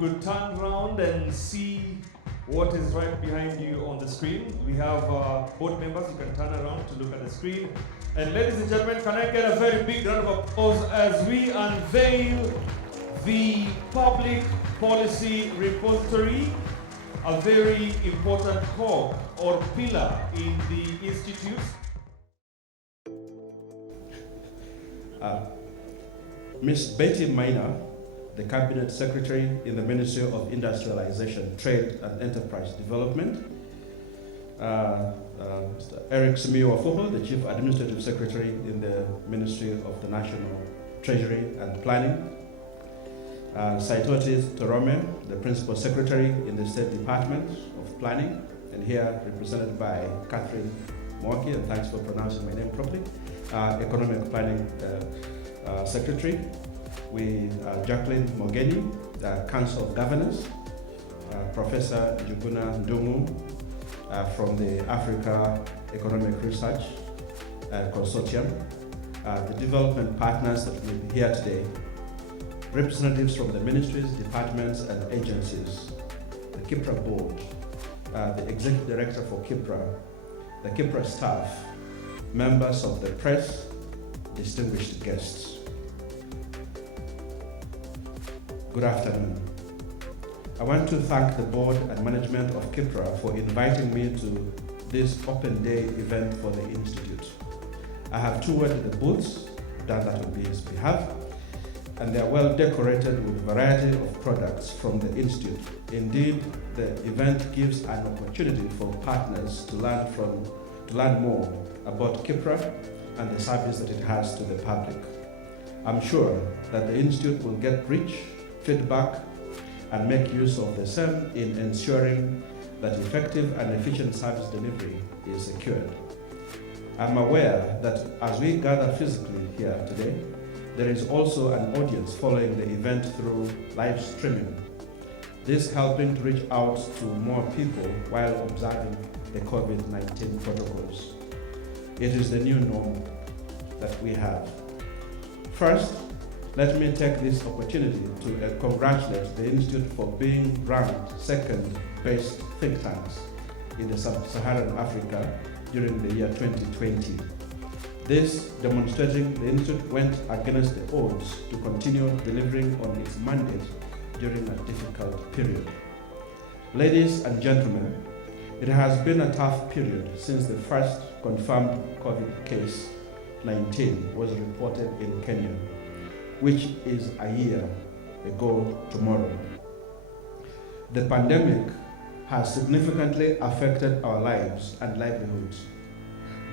could turn around and see what is right behind you on the screen. We have board members, you can turn around to look at the screen. And ladies and gentlemen, can I get a very big round of applause as we unveil the Public Policy Repository, a very important core or pillar in the Institute. Ms. Betty Maina, the Cabinet Secretary in the Ministry of Industrialization, Trade and Enterprise Development. Mr. Eric Wafukho, the Chief Administrative Secretary in the Ministry of the National Treasury and Planning. Saitoti Torome, the Principal Secretary in the State Department of Planning, and here represented by Catherine Mwoki, and thanks for pronouncing my name properly, Economic Planning Secretary. Jacqueline Mogeni, the Council of Governors, Professor Njuguna Ndung'u from the Africa Economic Research Consortium, the development partners that will be here today, representatives from the ministries, departments, and agencies, the KIPPRA board, the executive director for KIPPRA, the KIPPRA staff, members of the press, distinguished guests. Good afternoon. I want to thank the board and management of KIPPRA for inviting me to this open day event for the Institute. I have toured the booths, done that on his behalf, and they are well decorated with a variety of products from the Institute. Indeed, the event gives an opportunity for partners to learn more about KIPPRA and the service that it has to the public. I'm sure that the Institute will get rich feedback and make use of the same in ensuring that effective and efficient service delivery is secured. I'm aware that as we gather physically here today, there is also an audience following the event through live streaming. This helping to reach out to more people while observing the COVID-19 protocols. It is the new norm that we have. First, let me take this opportunity to congratulate the Institute for being ranked second best think tanks in the Sub-Saharan Africa during the year 2020. This demonstrating the Institute went against the odds to continue delivering on its mandate during a difficult period. Ladies and gentlemen, it has been a tough period since the first confirmed COVID case 19 was reported in Kenya, which is a year ago tomorrow. The pandemic has significantly affected our lives and livelihoods.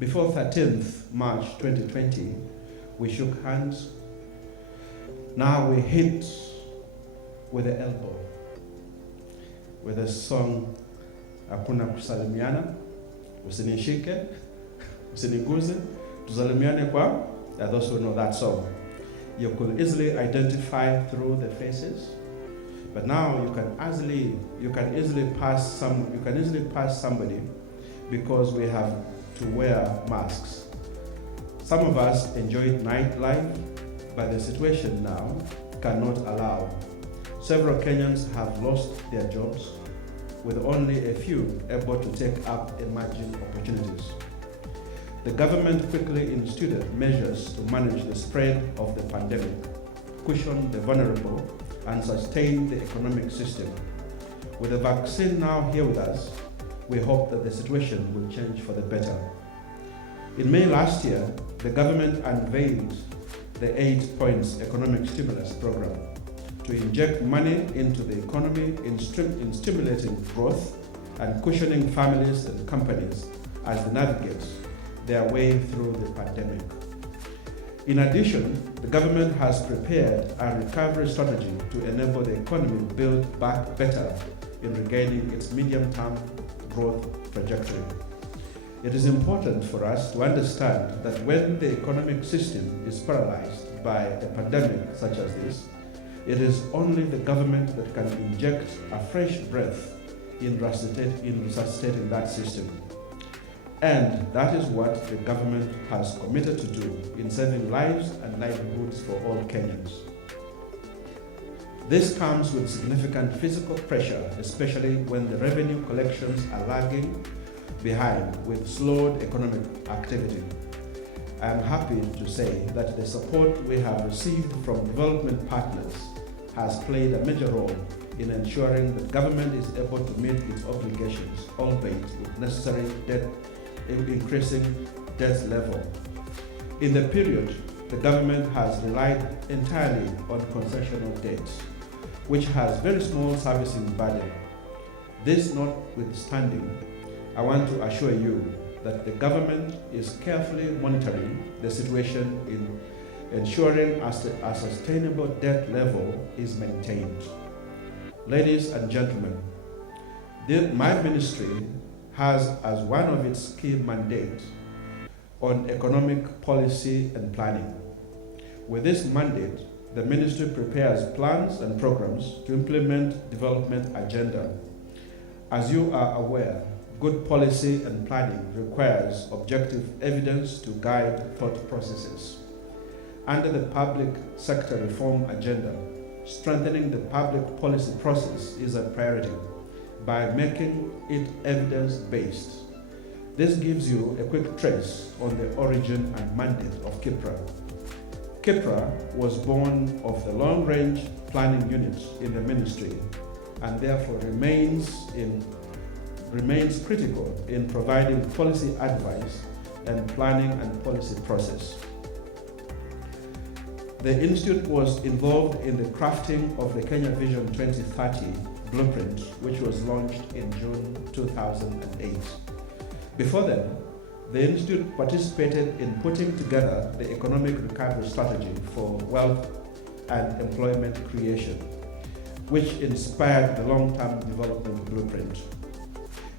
Before 13th March 2020, we shook hands. Now we hit with the elbow with the song Hakuna Kusalimiana, Usinishike, Usiniguze, Tusalimiane kwa, those who know that song. You could easily identify through the faces, but now you can easily pass somebody because we have to wear masks. Some of us enjoyed nightlife, but the situation now cannot allow. Several Kenyans have lost their jobs, with only a few able to take up emerging opportunities. The government quickly instituted measures to manage the spread of the pandemic, cushion the vulnerable, and sustain the economic system. With the vaccine now here with us, we hope that the situation will change for the better. In May last year, the government unveiled the 8 points economic stimulus program to inject money into the economy in stimulating growth and cushioning families and companies as they navigate their way through the pandemic. In addition, the government has prepared a recovery strategy to enable the economy to build back better in regaining its medium-term growth trajectory. It is important for us to understand that when the economic system is paralyzed by a pandemic such as this, it is only the government that can inject a fresh breath in resuscitating that system. And that is what the government has committed to do in saving lives and livelihoods for all Kenyans. This comes with significant physical pressure, especially when the revenue collections are lagging behind with slowed economic activity. I am happy to say that the support we have received from development partners has played a major role in ensuring that government is able to meet its obligations, albeit with necessary increasing debt level. In the period, the government has relied entirely on concessional debts, which has very small servicing burden. This notwithstanding, I want to assure you that the government is carefully monitoring the situation in ensuring a sustainable debt level is maintained. Ladies and gentlemen, my ministry has as one of its key mandates on economic policy and planning. With this mandate, the ministry prepares plans and programs to implement development agenda. As you are aware, good policy and planning requires objective evidence to guide thought processes. Under the public sector reform agenda, strengthening the public policy process is a priority by making it evidence-based. This gives you a quick trace on the origin and mandate of KIPPRA. KIPPRA was born of the long-range planning unit in the ministry and therefore remains critical in providing policy advice and planning and policy process. The Institute was involved in the crafting of the Kenya Vision 2030 blueprint, which was launched in June 2008. Before then, the Institute participated in putting together the economic recovery strategy for wealth and employment creation, which inspired the long-term development blueprint.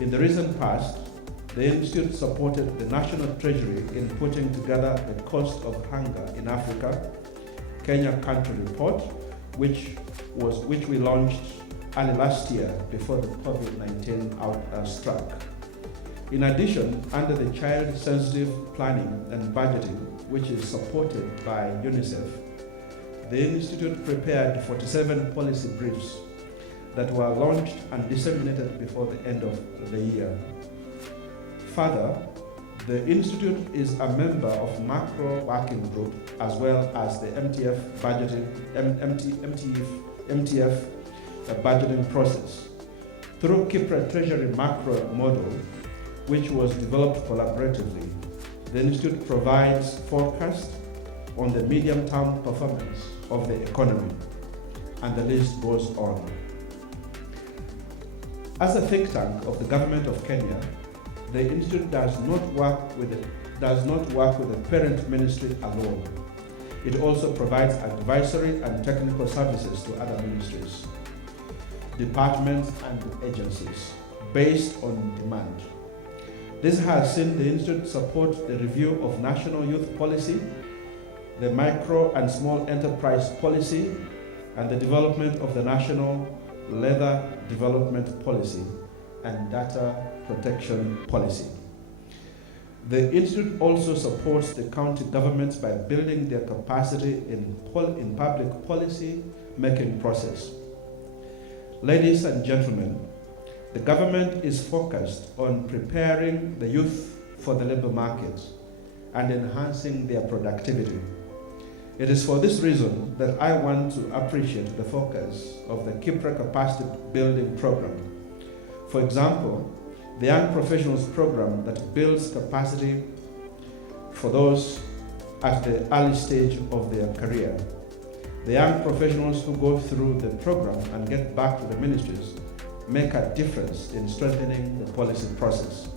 In the recent past, the Institute supported the National Treasury in putting together the Cost of Hunger in Africa, Kenya Country Report, which we launched early last year before the COVID-19 struck. In addition, under the Child-Sensitive Planning and Budgeting, which is supported by UNICEF, the Institute prepared 47 policy briefs that were launched and disseminated before the end of the year. Further, the Institute is a member of Macro Working Group as well as the MTF budgeting process. Through KIPPRA Treasury Macro Model, which was developed collaboratively, the Institute provides forecasts on the medium-term performance of the economy, and the list goes on. As a think tank of the Government of Kenya, the Institute does not work with the parent ministry alone. It also provides advisory and technical services to other ministries, departments, and agencies based on demand. This has seen the Institute support the review of national youth policy, the micro and small enterprise policy, and the development of the national leather development policy and data protection policy. The Institute also supports the county governments by building their capacity in public policy making process. Ladies and gentlemen, the government is focused on preparing the youth for the labor market and enhancing their productivity. It is for this reason that I want to appreciate the focus of the KIPPRA Capacity Building Program. For example, the Young Professionals Program that builds capacity for those at the early stage of their career. The young professionals who go through the program and get back to the ministries make a difference in strengthening the policy process.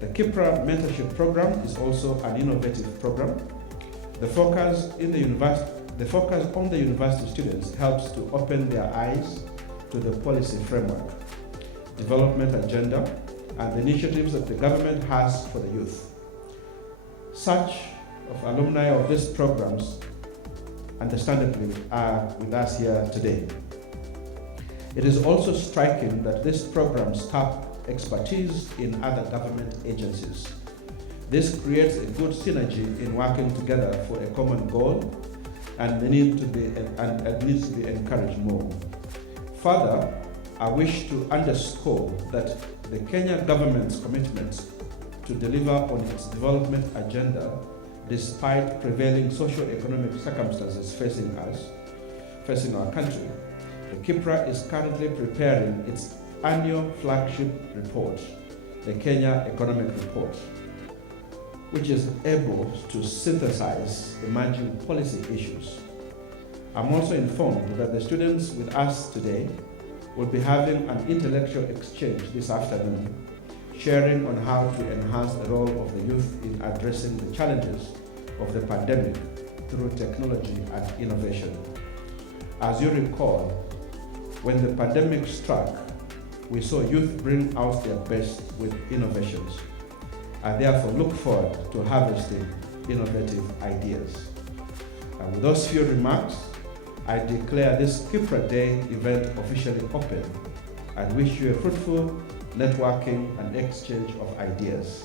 The KIPPRA Mentorship Program is also an innovative program. The focus on the university students helps to open their eyes to the policy framework, development agenda, and the initiatives that the government has for the youth. Such of alumni of these programs, understandably, are with us here today. It is also striking that these programs tap expertise in other government agencies. This creates a good synergy in working together for a common goal and needs to be encouraged more. Further, I wish to underscore that the Kenya government's commitment to deliver on its development agenda despite prevailing socio-economic circumstances facing our country. The KIPPRA is currently preparing its annual flagship report, the Kenya Economic Report, which is able to synthesize emerging policy issues. I'm also informed that the students with us today will be having an intellectual exchange this afternoon, sharing on how to enhance the role of the youth in addressing the challenges of the pandemic through technology and innovation. As you recall, when the pandemic struck, we saw youth bring out their best with innovations. I therefore look forward to harvesting innovative ideas. And with those few remarks, I declare this KIPPRA Day event officially open and wish you a fruitful networking and exchange of ideas.